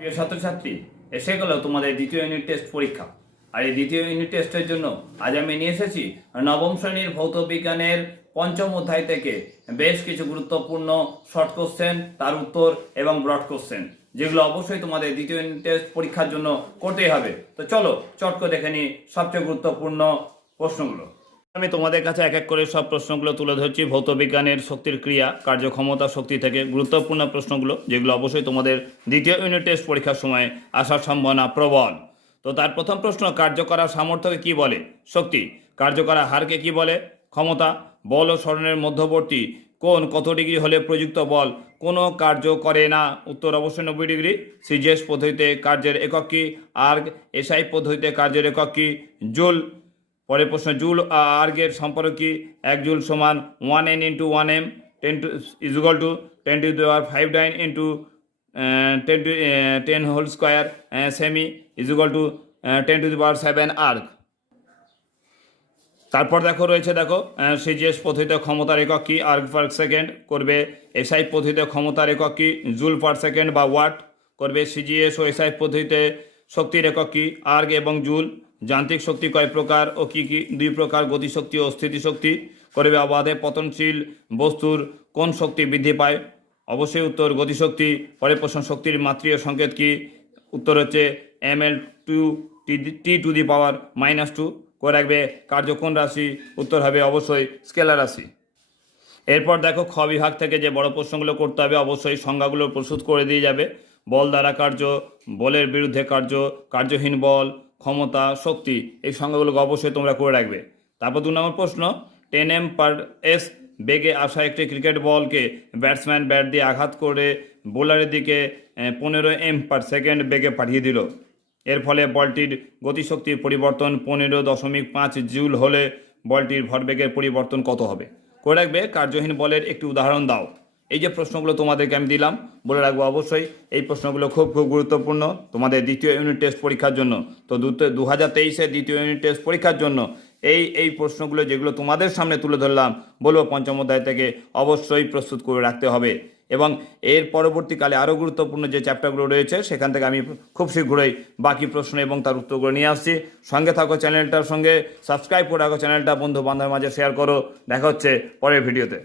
প্রিয় ছাত্রছাত্রী, এসে গেল তোমাদের দ্বিতীয় ইউনিট টেস্ট পরীক্ষা। আর এই দ্বিতীয় ইউনিট টেস্টের জন্য আজ আমি নিয়ে এসেছি নবম শ্রেণীর ভৌত বিজ্ঞানের পঞ্চম অধ্যায় থেকে বেশ কিছু গুরুত্বপূর্ণ শর্ট কোশ্চেন, তার উত্তর এবং ব্রড কোশ্চেন, যেগুলো অবশ্যই তোমাদের দ্বিতীয় ইউনিট টেস্ট পরীক্ষার জন্য করতেই হবে। তো চলো চট করে দেখে নিই সবচেয়ে গুরুত্বপূর্ণ প্রশ্নগুলো। আমি তোমাদের কাছে এক এক করে সব প্রশ্নগুলো তুলে ধরছি ভৌত বিজ্ঞানের শক্তির ক্রিয়া, কার্যক্ষমতা, শক্তি থেকে গুরুত্বপূর্ণ প্রশ্নগুলো, যেগুলো অবশ্যই তোমাদের দ্বিতীয় ইউনিট টেস্ট পরীক্ষার সময় আসার সম্ভাবনা প্রবল। তো তার প্রথম প্রশ্ন, কার্য করার সামর্থ্যকে কি বলে? শক্তি। কার্য করার হারকে কি বলে? ক্ষমতা। বল ও সরণের মধ্যবর্তী কোণ কত ডিগ্রি হলে প্রযুক্ত বল কোনো কার্য করে না? উত্তর অবশ্যই 90 ডিগ্রি। সিজিএস পদ্ধতিতে কার্যের একক কি? আর্গ। এসআই পদ্ধতিতে কার্যের একক কি? জুল। পরের প্রশ্ন, জুল আর্গের সম্পর্ক কি? 1 জুল সমান 1n into 1m 10 into 10 whole square সেমি = 10⁻7 আর্গ। তারপর রয়েছে সিজিএস পদ্ধতিতে ক্ষমতার একক কি? Erg per second. করবে এসআই পদ্ধতিতে ক্ষমতার একক কি? জুল পার সেকেন্ড বা ওয়াট। করবে সিজিএস ও এসআই পদ্ধতিতে শক্তির একক কি? আর্গ এবং জুল। যান্ত্রিক শক্তি কয় প্রকার ও কি কি? 2 প্রকার, গতিশক্তি ও স্থিতিশক্তি। করবে অবাধে পতনশীল বস্তুর কোন শক্তি বৃদ্ধি পায়? অবশ্যই উত্তর গতিশক্তি। পরের প্রশ্ন, শক্তির মাত্রীয় সংকেত কি? উত্তর হচ্ছে ml/t⁻²। করে রাখবে কার্য কোন রাশি? উত্তর হবে অবশ্যই স্কেলার রাশি। এরপর খ বিভাগ থেকে যে বড় প্রশ্নগুলো করতে হবে, অবশ্যই সংজ্ঞাগুলো প্রস্তুত করে দিয়ে যাবে। বল দ্বারা কার্য, বলের বিরুদ্ধে কার্য, কার্যহীন বল, ক্ষমতা, শক্তি, এই সংজ্ঞাগুলোকে অবশ্যই তোমরা করে রাখবে। তারপর 2 নম্বর প্রশ্ন, 10m/s বেগে আসা একটি ক্রিকেট বলকে ব্যাটসম্যান ব্যাট দিয়ে আঘাত করে বোলারের দিকে 15m/s বেগে পাঠিয়ে দিল। এর ফলে বলটির গতিশক্তির পরিবর্তন 15.5 জুল হলে বলটির ভরবেগের পরিবর্তন কত হবে? করে রাখবে কার্যহীন বলের একটি উদাহরণ দাও। এই যে প্রশ্নগুলো তোমাদেরকে আমি দিলাম, বলে রাখবো অবশ্যই এই প্রশ্নগুলো খুব গুরুত্বপূর্ণ তোমাদের দ্বিতীয় ইউনিট টেস্ট পরীক্ষার জন্য। তো 2023-এর দ্বিতীয় ইউনিট টেস্ট পরীক্ষার জন্য এই প্রশ্নগুলো যেগুলো তোমাদের সামনে তুলে ধরলাম, বলবো পঞ্চম অধ্যায় থেকে অবশ্যই প্রস্তুত করে রাখতে হবে। এবং এর পরবর্তীকালে আরও গুরুত্বপূর্ণ যে চ্যাপ্টারগুলো রয়েছে, সেখান থেকে আমি খুব শীঘ্রই বাকি প্রশ্ন এবং তার উত্তরগুলো নিয়ে আসছি। সঙ্গে থাকো, চ্যানেলটার সঙ্গে সাবস্ক্রাইব করে রাখো, চ্যানেলটা বন্ধু বান্ধবের মাঝে শেয়ার করো। দেখা হচ্ছে পরের ভিডিওতে।